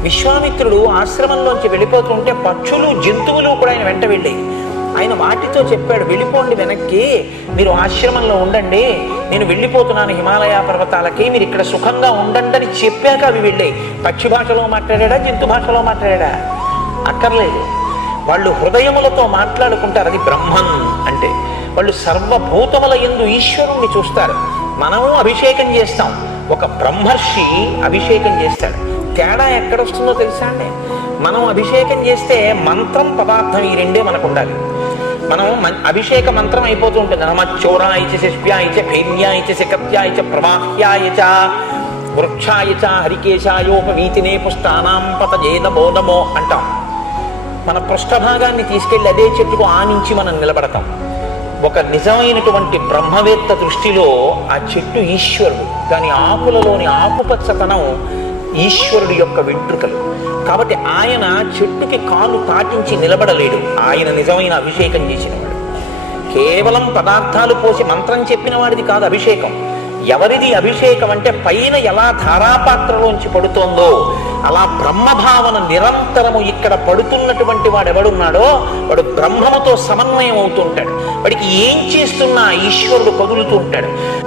విశ్వామిత్రుడు ఆశ్రమంలోంచి వెళ్ళిపోతుంటే పక్షులు జంతువులు కూడా ఆయన వెంట వెళ్ళాయి. ఆయన వాటితో చెప్పాడు వెళ్ళిపోండి వెనక్కి మీరు ఆశ్రమంలో ఉండండి. నేను వెళ్ళిపోతున్నాను హిమాలయ పర్వతాలకి మీరు ఇక్కడ సుఖంగా ఉండండి అని చెప్పాక అవి వెళ్ళాయి. పక్షి భాషలో మాట్లాడా జంతు భాషలో మాట్లాడా? అక్కర్లేదు. వాళ్ళు హృదయములతో మాట్లాడుకుంటారు అది బ్రహ్మన్ అంటే. వాళ్ళు సర్వభూతముల ఎందు ఈశ్వరుణ్ణి చూస్తారు. మనము అభిషేకం చేస్తాం. ఒక బ్రహ్మర్షి అభిషేకం చేస్తాడు. తేడా ఎక్కడ వస్తుందో తెలుసా అండి? మనం అభిషేకం చేస్తే మంత్రం పదార్థం ఈ రెండే మనకు ఉండాలి మనం అభిషేక మంత్రం అయిపోతూ ఉంటుంది. నమచ్చోరాయ చ శిష్యాయ చ భేన్యాయ చ చ ప్రవాహ్యాయ చ వృక్షాయ చ హరికేశాయోపవీతినే పుష్టానాం పతజేద బోధమో అంటాం. మన పృష్ఠభాగాన్ని తీసుకెళ్ళి అదే చెట్టుకు ఆనించి మనం నిలబడతాం. ఒక నిజమైనటువంటి బ్రహ్మవేత్త దృష్టిలో ఆ చెట్టు ఈశ్వరుడు. దాని ఆకులలోని ఆకుపచ్చతనం ఈశ్వరుడు యొక్క వెంట్రుకలు. కాబట్టి ఆయన చెట్టుకి కాలు పాటించి నిలబడలేడు. ఆయన నిజమైన అభిషేకం చేసినవాడు. కేవలం పదార్థాలు పోసి మంత్రం చెప్పిన వాడిది కాదు అభిషేకం. ఎవరిది అభిషేకం అంటే పైన ఎలా ధారాపాత్రలోంచి పడుతోందో అలా బ్రహ్మభావన నిరంతరము ఇక్కడ పడుతున్నటువంటి వాడు ఎవడున్నాడో వాడు బ్రహ్మముతో సమన్వయం అవుతుంటాడు వాడికి ఏం చేస్తున్నా ఈశ్వరుడు కదులుతూ ఉంటాడు.